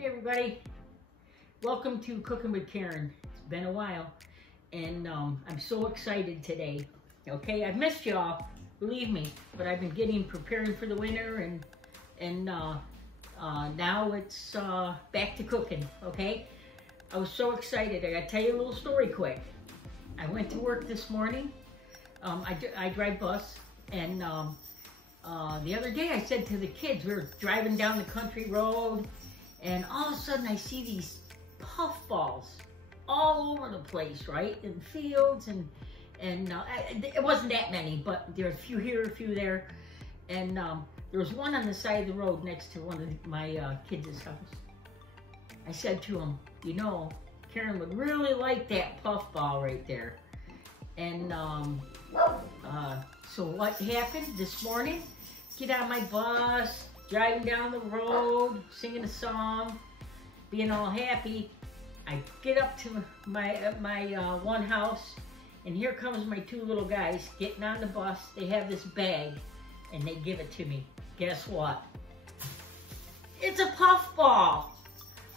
Hey everybody, welcome to Cooking with Karen. It's been a while, and I'm so excited today. Okay, I've missed y'all, believe me, but I've been preparing for the winter, and now it's back to cooking. Okay, I was so excited. I gotta tell you a little story quick. I went to work this morning. I drive bus, and the other day I said to the kids, we were driving down the country road, and all of a sudden I see these puffballs all over the place, right? In fields, and it wasn't that many, but there were a few here, a few there. And there was one on the side of the road next to one of my kids' house. I said to him, you know, Karen would really like that puffball right there. And so what happened this morning? Get on my bus, driving down the road, singing a song, being all happy. I get up to my one house, and here comes my two little guys getting on the bus. They have this bag, and they give it to me. Guess what? It's a puffball.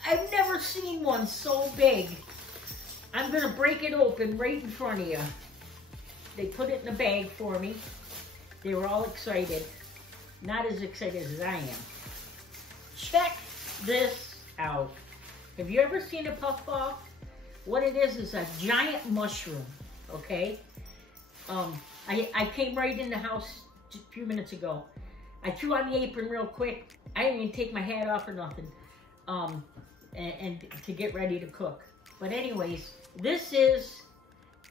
I've never seen one so big. I'm gonna break it open right in front of you. They put it in a bag for me. They were all excited. Not as excited as I am. Check this out. Have you ever seen a puffball? What it is a giant mushroom, okay? I came right in the house just a few minutes ago. I threw on the apron real quick. I didn't even take my hat off or nothing, and to get ready to cook. But anyways, this is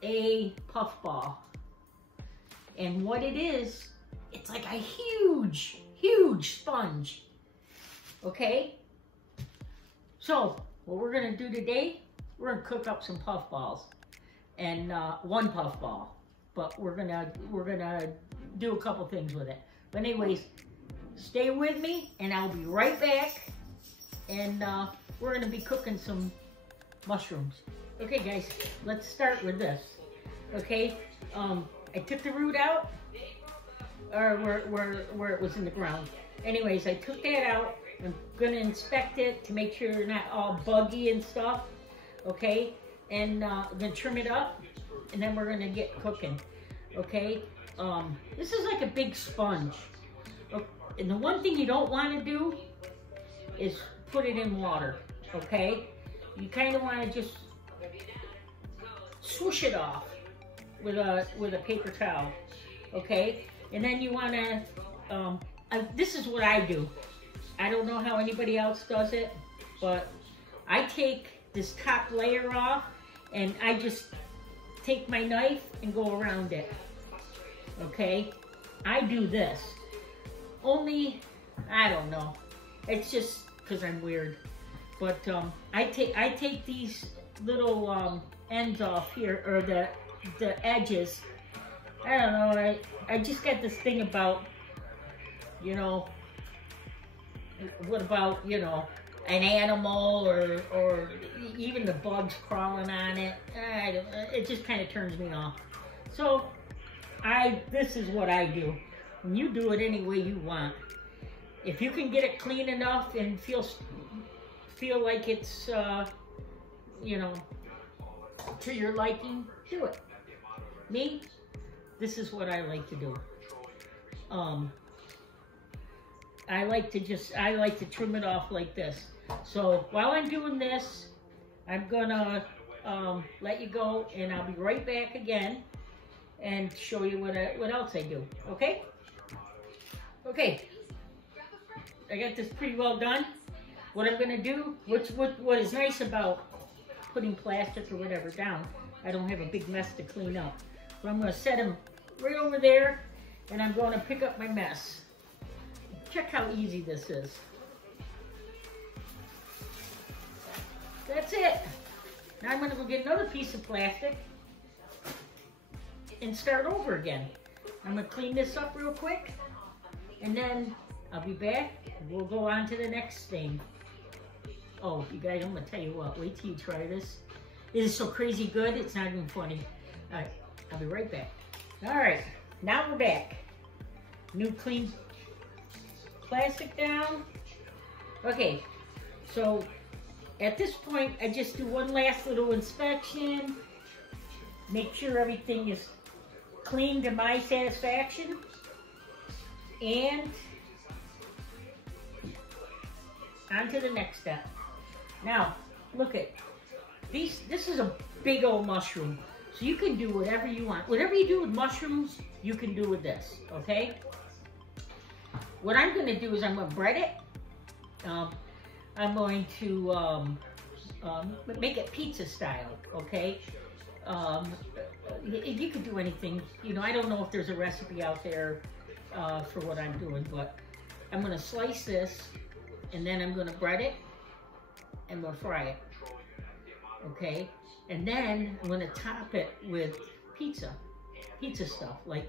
a puffball. And what it is, it's like a huge, huge sponge, okay? So, what we're gonna do today, we're gonna cook up some puffballs, and one puffball, but we're gonna do a couple things with it. But anyways, stay with me, and I'll be right back, and we're gonna be cooking some mushrooms. Okay, guys, let's start with this, okay? I took the root out, or where it was in the ground. Anyways, I took that out. I'm gonna inspect it to make sure they're not all buggy and stuff, okay? And I'm gonna trim it up, and then we're gonna get cooking, okay? This is like a big sponge. And the one thing you don't wanna do is put it in water, okay? You kinda wanna just swoosh it off with a paper towel, okay? And then you wanna, this is what I do. I don't know how anybody else does it, but I take this top layer off, and I just take my knife and go around it, okay? I do this. Only, I don't know. It's just because I'm weird. But I take these little ends off here, or the edges. I don't know, I just got this thing about, you know, what about, you know, an animal, or even the bugs crawling on it. It just kind of turns me off. So this is what I do. And you do it any way you want. If you can get it clean enough and feel like it's, you know, to your liking, do it. Me, this is what I like to do. I like to trim it off like this. So while I'm doing this, I'm gonna let you go, and I'll be right back again and show you what else I do. Okay? Okay. I got this pretty well done. What I'm gonna do, what is nice about putting plastic or whatever down, I don't have a big mess to clean up. But I'm gonna set them right over there, and I'm gonna pick up my mess. Check how easy this is. That's it. Now I'm gonna go get another piece of plastic and start over again. I'm gonna clean this up real quick, and then I'll be back. We'll go on to the next thing. Oh, you guys, I'm gonna tell you what, wait till you try this. It is so crazy good, it's not even funny. All right, I'll be right back. All right, now we're back. New clean plastic down. Okay, so at this point, I just do one last little inspection, make sure everything is clean to my satisfaction, and on to the next step. Now, look at these. This is a big old mushroom, so you can do whatever you want. Whatever you do with mushrooms, you can do with this, okay? What I'm going to do is I'm going to bread it. I'm going to make it pizza style, okay? You could do anything. You know, I don't know if there's a recipe out there for what I'm doing, but I'm going to slice this, and then I'm going to bread it, and I'm going to fry it, okay? And then I'm going to top it with pizza stuff, like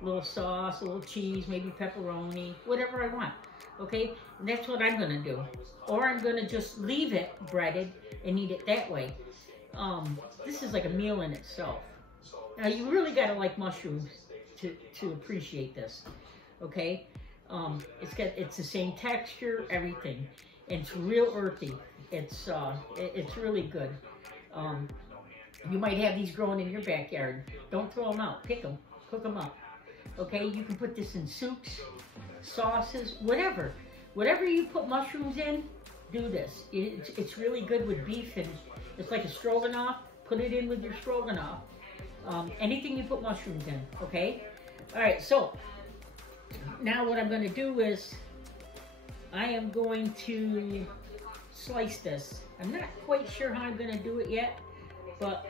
a little sauce, a little cheese, maybe pepperoni, whatever I want, okay? And that's what I'm going to do. Or I'm going to just leave it breaded and eat it that way. This is like a meal in itself. Now, you really got to like mushrooms to appreciate this, okay? It's the same texture, everything. And it's real earthy. It's really good. You might have these growing in your backyard. Don't throw them out. Pick them. Cook them up. Okay? You can put this in soups, sauces, whatever. Whatever you put mushrooms in, do this. It's really good with beef, and it's like a stroganoff. Put it in with your stroganoff. Anything you put mushrooms in. Okay? All right. So now what I'm going to do is I am going to slice this. I'm not quite sure how I'm going to do it yet, but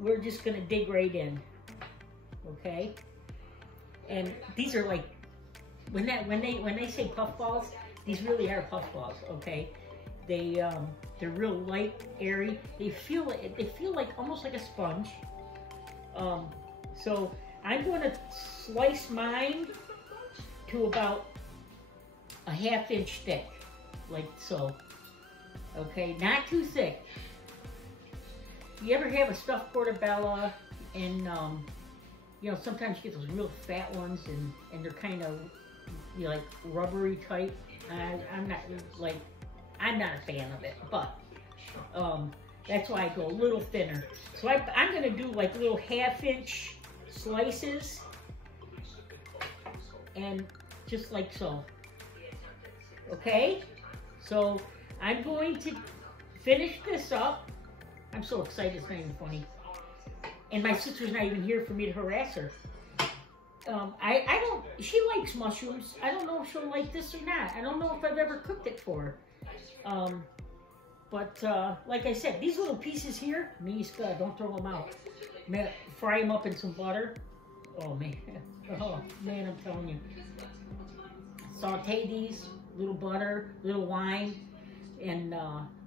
we're just going to dig right in, okay? And these are like, when they say puffballs, these really are puffballs, okay? They're real light, airy. They feel like almost like a sponge. So I'm going to slice mine to about a 1/2 inch thick, like so. Okay, not too thick. You ever have a stuffed portobello, and you know, sometimes you get those real fat ones, and they're kind of, you know, like rubbery type. I'm not a fan of it, but that's why I go a little thinner. So I'm gonna do like little 1/2 inch slices, and just like so. Okay, so I'm going to finish this up. I'm so excited, it's not even funny. And my sister's not even here for me to harass her. She likes mushrooms. I don't know if she'll like this or not. I don't know if I've ever cooked it for her. But like I said, these little pieces here, don't throw them out. Fry them up in some butter. Oh man, I'm telling you. Saute these, little butter, little wine, and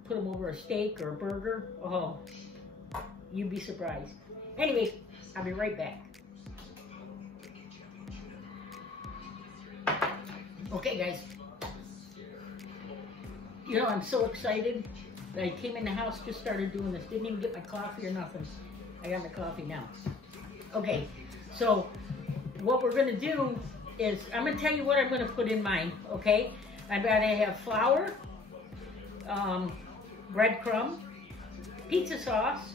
put them over a steak or a burger. Oh, you'd be surprised. Anyway, I'll be right back. Okay, guys. You know, I'm so excited. I came in the house, just started doing this. Didn't even get my coffee or nothing. I got my coffee now. Okay, so what we're going to do is, I'm going to tell you what I'm going to put in mine, okay? I'm going to have flour, breadcrumb, pizza sauce,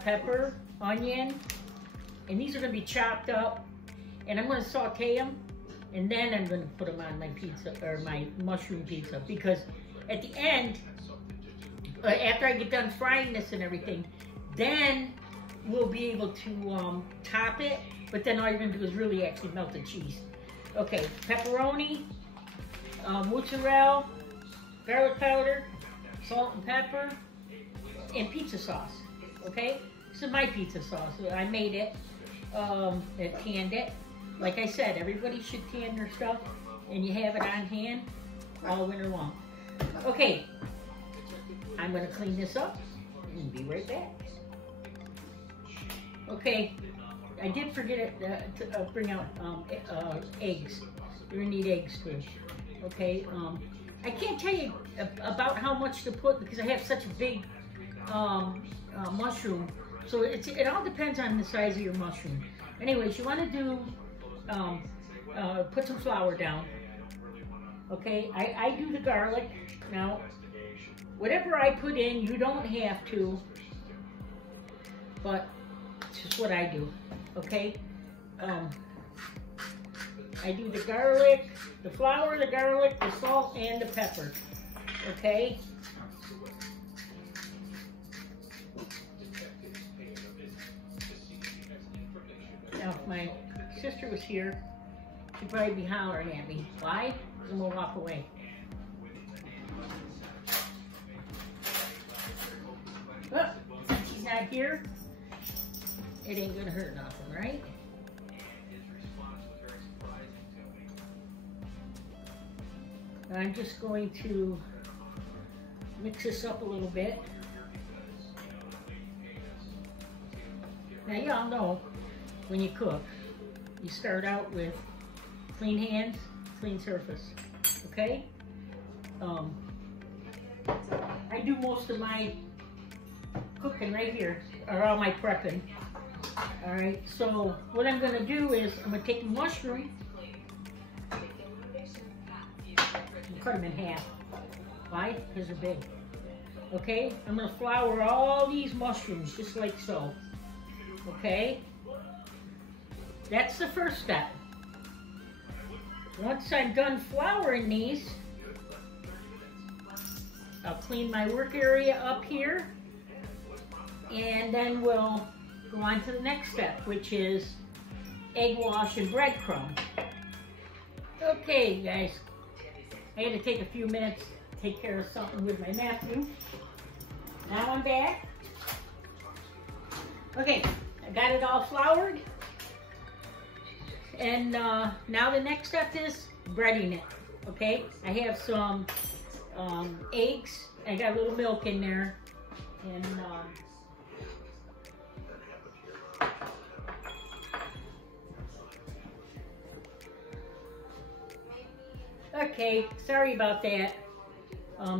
pepper, onion, and these are going to be chopped up, and I'm going to saute them, and then I'm going to put them on my pizza, or my mushroom pizza, because at the end, after I get done frying this and everything, then we'll be able to top it, but then all you're going to do is really actually melt the cheese. Okay, pepperoni, mozzarella, garlic powder, salt and pepper, and pizza sauce, okay? This is my pizza sauce. I made it, and canned it. Like I said, everybody should can their stuff, and you have it on hand all winter long. Okay, I'm gonna clean this up and be right back. Okay, I did forget it, to bring out eggs. You're gonna need eggs too. Okay, I can't tell you about how much to put because I have such a big mushroom. So it all depends on the size of your mushroom. Anyways, you want to do put some flour down. Okay, I do the garlic. Now, whatever I put in, you don't have to, but it's just what I do, okay? I do the garlic, the flour, the garlic, the salt, and the pepper, okay? Now, if my sister was here, she'd probably be hollering at me. Why? And we'll walk away. Oh, since she's not here, it ain't gonna hurt nothing, right? I'm just going to mix this up a little bit. Now y'all know when you cook, you start out with clean hands, clean surface, okay? I do most of my cooking right here, or all my prepping. All right, so what I'm gonna do is I'm gonna take the mushroom, cut them in half. Why? Because they're big. Okay, I'm gonna flour all these mushrooms just like so. Okay, that's the first step. Once I'm done flouring these, I'll clean my work area up here, and then we'll go on to the next step, which is egg wash and breadcrumb. Okay, guys. I had to take a few minutes to take care of something with my Matthew. Now I'm back. Okay, I got it all floured. And now the next step is breading it, okay? I have some eggs. I got a little milk in there. And okay, sorry about that.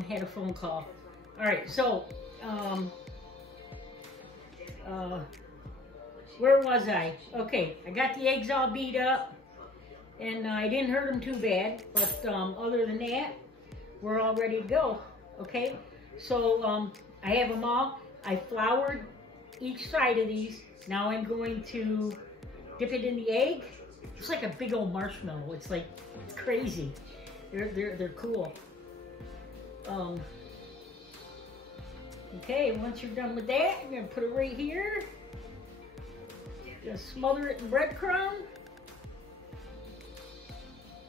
Had a phone call. All right, so where was I? Okay, I got the eggs all beat up, and I didn't hurt them too bad. But other than that, we're all ready to go. Okay, so I have them all. I floured each side of these. Now I'm going to dip it in the egg. It's like a big old marshmallow. It's like crazy. They're cool. Okay, once you're done with that, you're gonna put it right here. Just smother it in breadcrumb.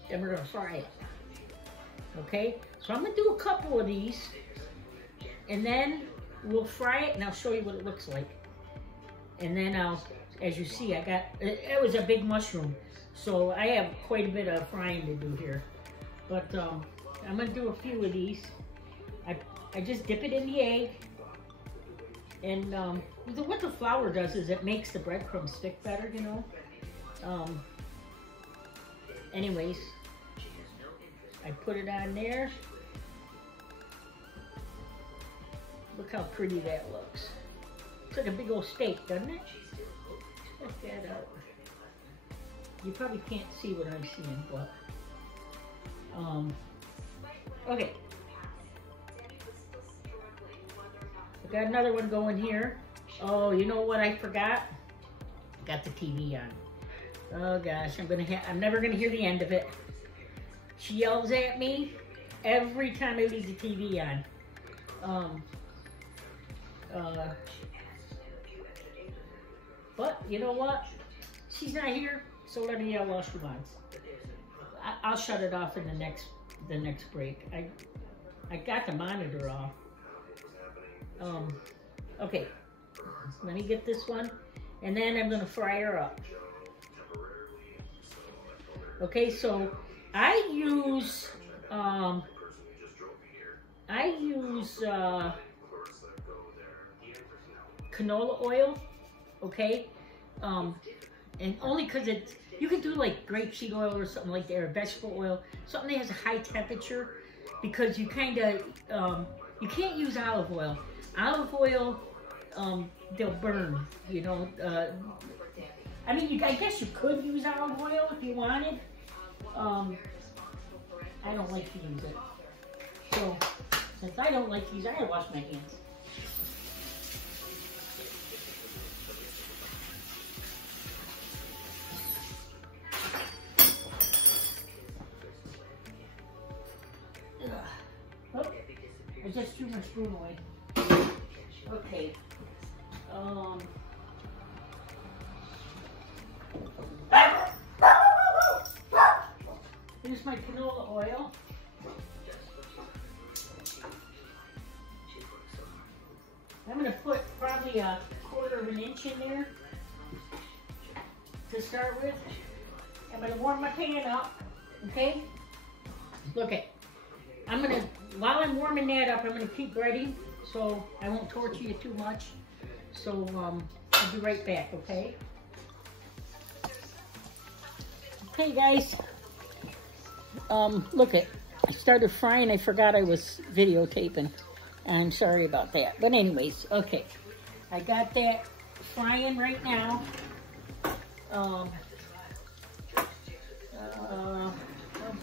Then we're gonna fry it. Okay, so I'm gonna do a couple of these, and then we'll fry it, and I'll show you what it looks like. And then as you see, it was a big mushroom, so I have quite a bit of frying to do here. But I'm gonna do a few of these. I just dip it in the egg, and what the flour does is it makes the breadcrumbs stick better, you know. Anyways, I put it on there. Look how pretty that looks. It's like a big old steak, doesn't it? Check that out. You probably can't see what I'm seeing, but okay. I got another one going here. Oh, you know what I forgot? Got the TV on. Oh gosh, I'm never gonna hear the end of it. She yells at me every time I leave the TV on. But you know what? She's not here, so let her yell all she wants. I'll shut it off in the next break. I got the monitor off. Okay, let me get this one, and then I'm gonna fry her up. Okay, so I use canola oil, okay, and only because you can do like grapeseed oil or something like that, or vegetable oil, something that has a high temperature, because you kind of you can't use olive oil. Olive oil, they'll burn, you know. I mean, I guess you could use olive oil if you wanted. I don't like to use it. So Since I don't like these, I gotta wash my hands. Oh, I just threw my spoon away. Okay. Here's my canola oil. I'm going to put probably a 1/4 of an inch in there to start with. I'm going to warm my pan up, okay? Look it. While I'm warming that up, I'm going to keep ready so I won't torture you too much. So I'll be right back, okay? Okay, guys. Look it. I started frying. I forgot I was videotaping. I'm sorry about that. But anyways, okay. I got that frying right now. Oh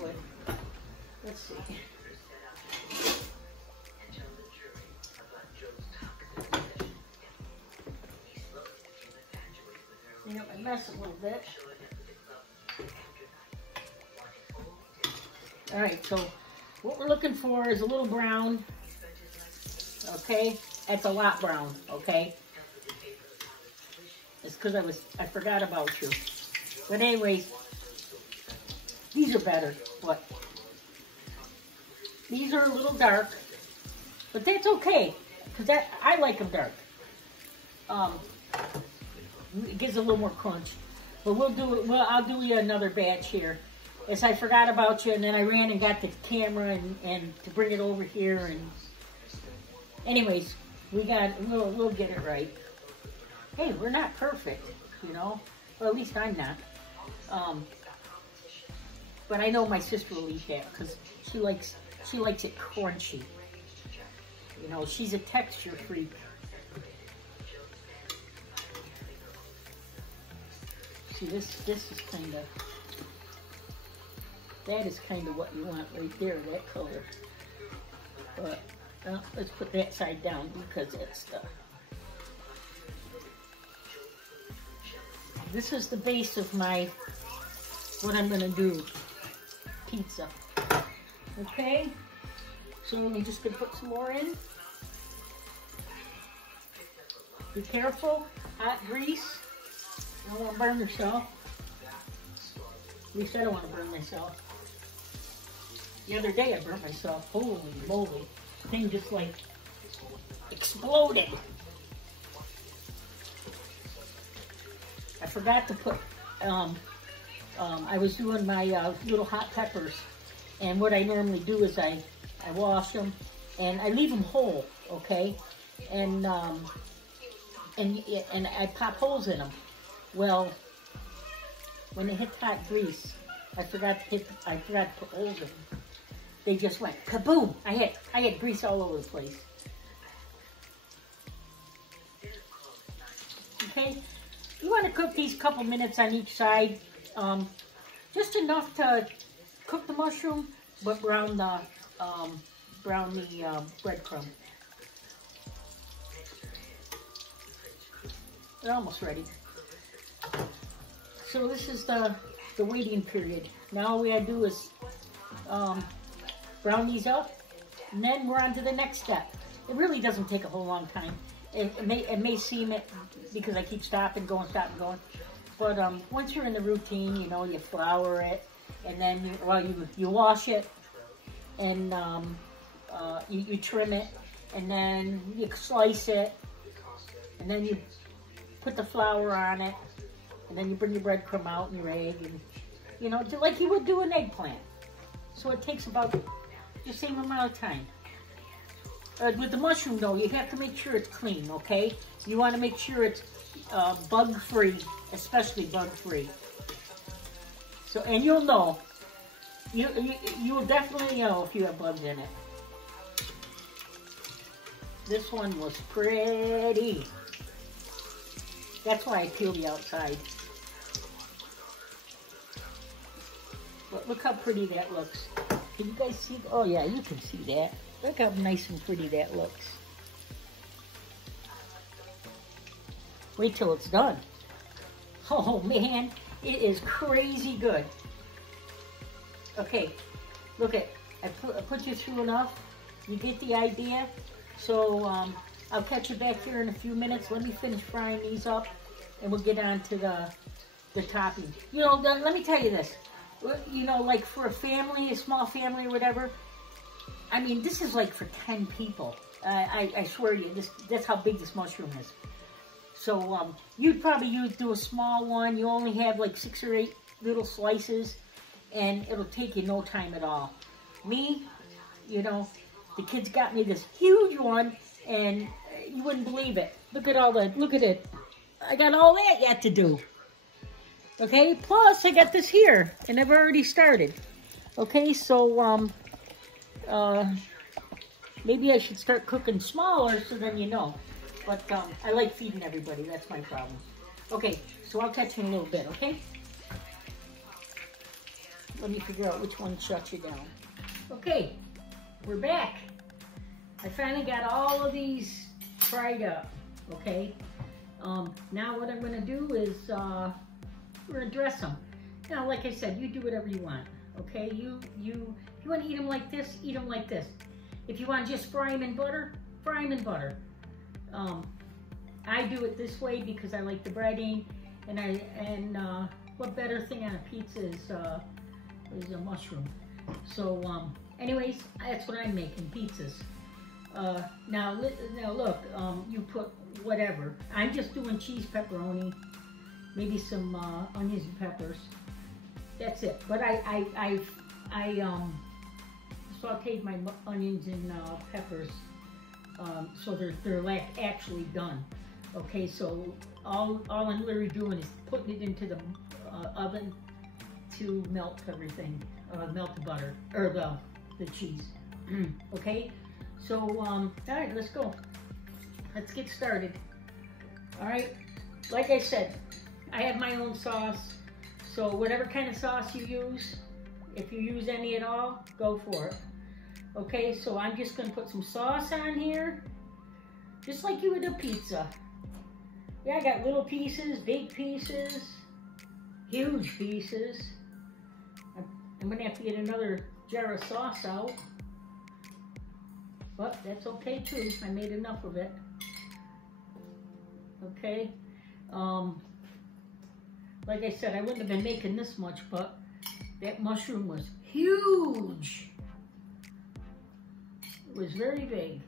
boy. Let's see. Clean up my mess a little bit. Alright, so what we're looking for is a little brown. Okay? That's a lot brown, okay? It's because I forgot about you. But anyways, these are better, but these are a little dark. But that's okay, because I like them dark. It gives a little more crunch. But I'll do you another batch here. As I forgot about you, and then I ran and got the camera and to bring it over here. And anyways, we'll get it right. Hey, we're not perfect, you know. Well, at least I'm not. But I know my sister will eat that because she likes it crunchy. You know, she's a texture freak. See, this is kind of. That is kind of what you want right there, that color. But let's put that side down because it's the. This is the base of what I'm gonna do, pizza. Okay, so I'm just gonna put some more in. Be careful, hot grease. You don't want to burn yourself. At least I don't want to burn myself. The other day I burnt myself. Holy moly. The thing just like exploded. I forgot to put, I was doing my little hot peppers. And what I normally do is I wash them and I leave them whole, okay? And I pop holes in them. Well, when they hit hot grease, I forgot to put holes in them. They just went kaboom! I had grease all over the place. Okay, you want to cook these couple minutes on each side, just enough to cook the mushroom, but brown the breadcrumb. They're almost ready. So this is the waiting period. Now all we gotta do is brown these up, and then we're on to the next step. It really doesn't take a whole long time. It may seem it because I keep stopping, going, but once you're in the routine, you know, you flour it, and then you wash it, and you trim it, and then you slice it, and then you put the flour on it, and then you bring your breadcrumb out and your egg, and you know, like you would do an eggplant. So it takes about the same amount of time. With the mushroom though, you have to make sure it's clean, okay? You want to make sure it's bug-free, especially bug-free. So, and you'll know. You will definitely know if you have bugs in it. This one was pretty. That's why I peel the outside. But look how pretty that looks. Can you guys see? Oh yeah, you can see that. Look how nice and pretty that looks. Wait till it's done. Oh man, it is crazy good. Okay, look at, I put you through enough. You get the idea. So I'll catch you back here in a few minutes. Let me finish frying these up and we'll get on to the topping. You know, let me tell you this. You know, like for a family, a small family or whatever, I mean, this is like for 10 people. I swear to you, that's how big this mushroom is. So you'd probably do a small one. You only have like 6 or 8 little slices and it'll take you no time at all. Me, you know, the kids got me this huge one and you wouldn't believe it. Look at it. I got all that yet to do. Okay, plus I got this here and I've already started. Okay, so maybe I should start cooking smaller so then you know. But I like feeding everybody, that's my problem. Okay, so I'll catch you in a little bit, okay? Let me figure out which one shuts you down. Okay, we're back. I finally got all of these fried up, okay? Now what I'm gonna do is, we're gonna dress them. Now, like I said, you do whatever you want, okay? If you wanna eat them like this, eat them like this. If you wanna just fry them in butter, fry them in butter. I do it this way because I like the breading, and what better thing on a pizza is a mushroom. So, anyways, that's what I'm making, pizzas. Now look, you put whatever. I'm just doing cheese pepperoni, maybe some onions and peppers. That's it. But I sauteed my onions and peppers, so they're like actually done. Okay, so all I'm literally doing is putting it into the oven to melt everything, melt the butter or the cheese. Okay, so all right, let's go. Let's get started. All right, like I said, I have my own sauce, so whatever kind of sauce you use, if you use any at all, go for it. Okay, so I'm just gonna put some sauce on here, just like you would a pizza. Yeah, I got little pieces, big pieces, huge pieces. I'm gonna have to get another jar of sauce out, but that's okay too. I made enough of it. Okay, like I said, I wouldn't have been making this much, but that mushroom was huge. It was very big.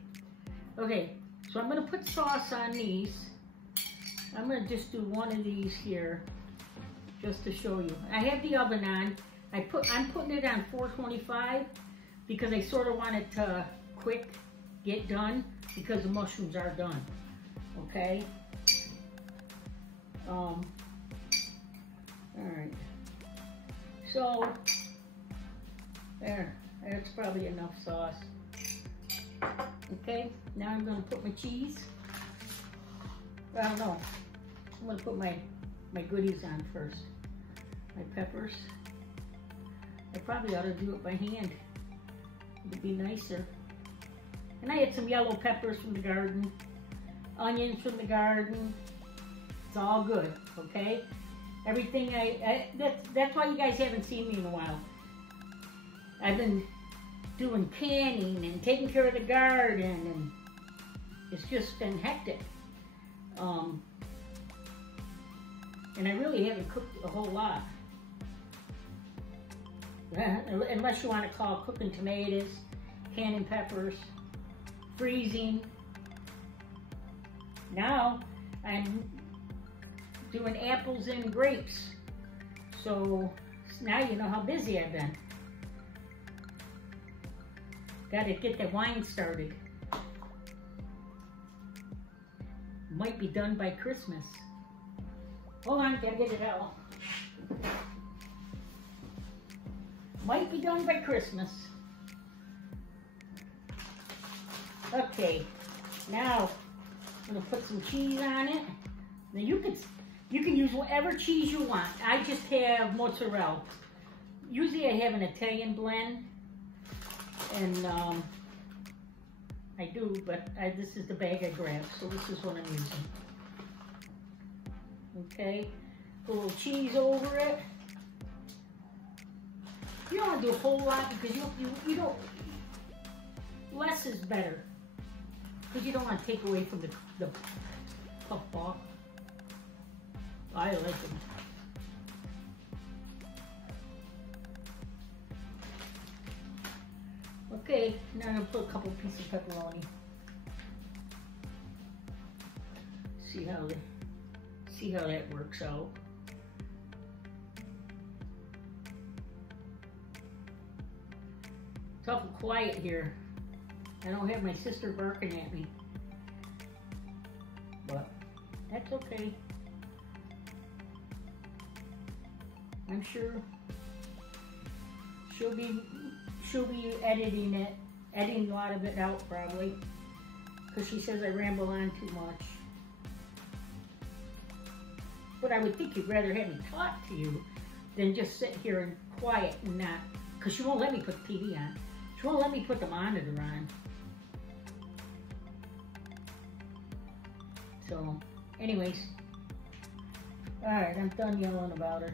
Okay, so I'm gonna put sauce on these. I'm gonna just do one of these here, just to show you. I have the oven on. I'm putting it on 425 because I sort of want it to quick get done because the mushrooms are done. Okay. All right. So that's probably enough sauce. Okay. Now I'm gonna put my cheese. I don't know. I'm gonna put my goodies on first. My peppers. I probably ought to do it by hand. It would be nicer. And I had some yellow peppers from the garden, onions from the garden. It's all good, okay? Everything that's why you guys haven't seen me in a while. I've been doing canning and taking care of the garden, and it's just been hectic. And I really haven't cooked a whole lot. Unless you want to call cooking tomatoes, canning peppers, freezing. Now I'm doing apples and grapes. So now you know how busy I've been. Got to get the wine started. Might be done by Christmas. Hold on, gotta get it out. Might be done by Christmas. Okay, now I'm gonna put some cheese on it. Now you can use whatever cheese you want. I just have mozzarella. Usually I have an Italian blend, and I do, but this is the bag I grabbed, so this is what I'm using. Okay, a little cheese over it. You don't want to do a whole lot because you don't, less is better. Because you don't want to take away from the puffball. I like them. Okay, now I'm gonna put a couple pieces of pepperoni. See how that works out. It's awful quiet here. I don't have my sister barking at me, but that's okay. I'm sure she'll be editing a lot of it out probably, because she says I ramble on too much. But I would think you'd rather have me talk to you than just sit here and quiet and not, because she won't let me put the TV on. She won't let me put the monitor on. So, anyways, all right, I'm done yelling about her.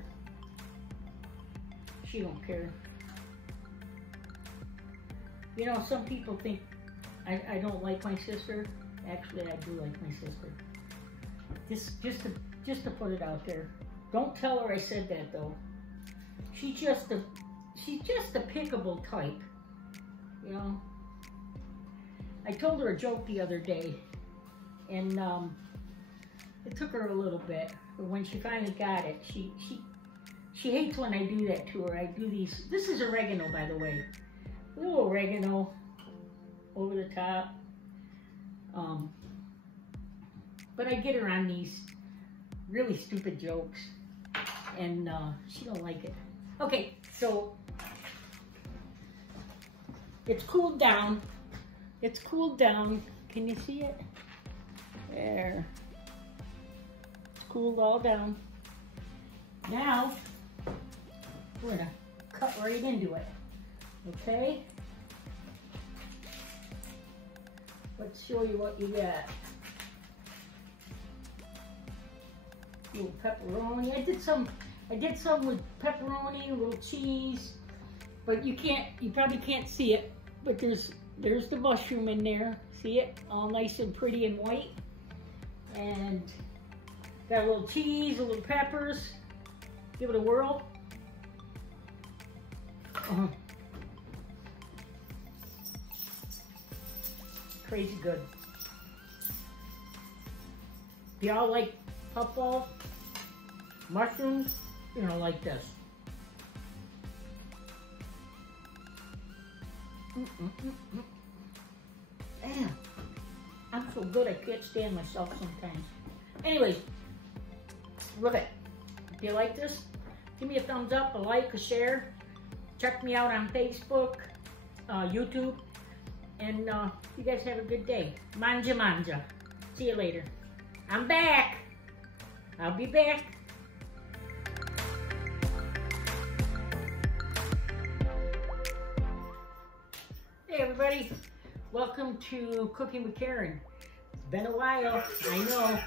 She don't care. You know, some people think I don't like my sister. Actually, I do like my sister. Just to put it out there. Don't tell her I said that though. She's just a pickable type. You know. I told her a joke the other day, and it took her a little bit, but when she finally got it, she hates when I do that to her. I do these. This is oregano, by the way. A little oregano over the top. But I get her on these really stupid jokes, and she don't like it. Okay, so it's cooled down. It's cooled down. Can you see it? There. It's cooled all down. Now, we're gonna cut right into it. Okay? Let's show you what you got. Little pepperoni. I did some with pepperoni, a little cheese, but you probably can't see it, but there's the mushroom in there. See it? All nice and pretty and white. And got a little cheese, a little peppers. Give it a whirl. Crazy good. Do y'all like puffball? Mushrooms? You're gonna like this. Damn. I'm so good I can't stand myself sometimes. Anyways, look it. If you like this, give me a thumbs up, a like, a share. Check me out on Facebook, YouTube, and you guys have a good day. Manja manja. See you later. I'm back. I'll be back. Hey everybody, welcome to Cooking with Karen. It's been a while, I know.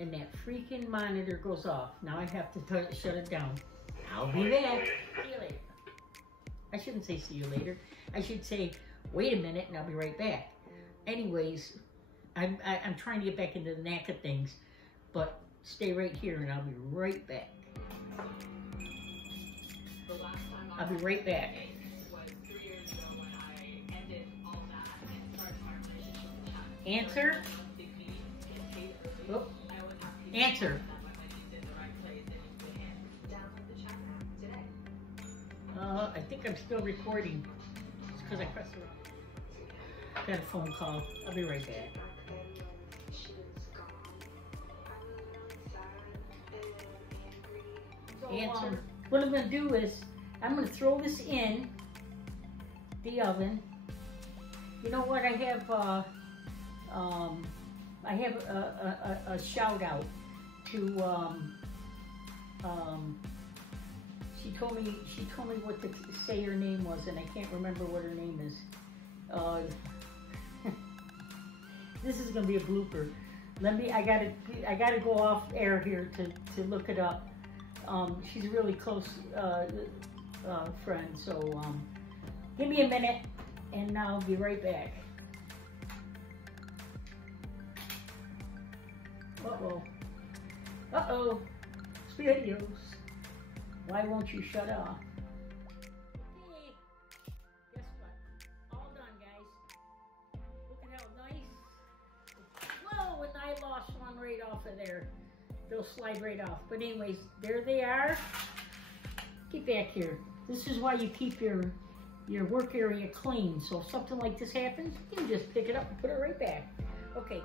And that freaking monitor goes off. Now I have to shut it down. I'll be back. See you later. I shouldn't say see you later. I should say wait a minute and I'll be right back. Anyways, I'm trying to get back into the knack of things, but stay right here and I'll be right back. I'll be right back. Answer? Oh. Answer. I think I'm still recording. It's because I pressed it. Got a phone call. I'll be right back. Answer. What I'm going to do is I'm going to throw this in the oven. You know what? I have a shout out to she told me what to say her name was, and I can't remember what her name is. This is gonna be a blooper. I gotta go off air here to look it up. She's a really close friend, so give me a minute, and I'll be right back. Uh-oh, Spirios. Why won't you shut off? Okay, guess what? All done, guys. Look at how nice. Whoa, and I lost one right off of there. They'll slide right off. But anyways, there they are. Get back here. This is why you keep your work area clean. So if something like this happens, you can just pick it up and put it right back. Okay.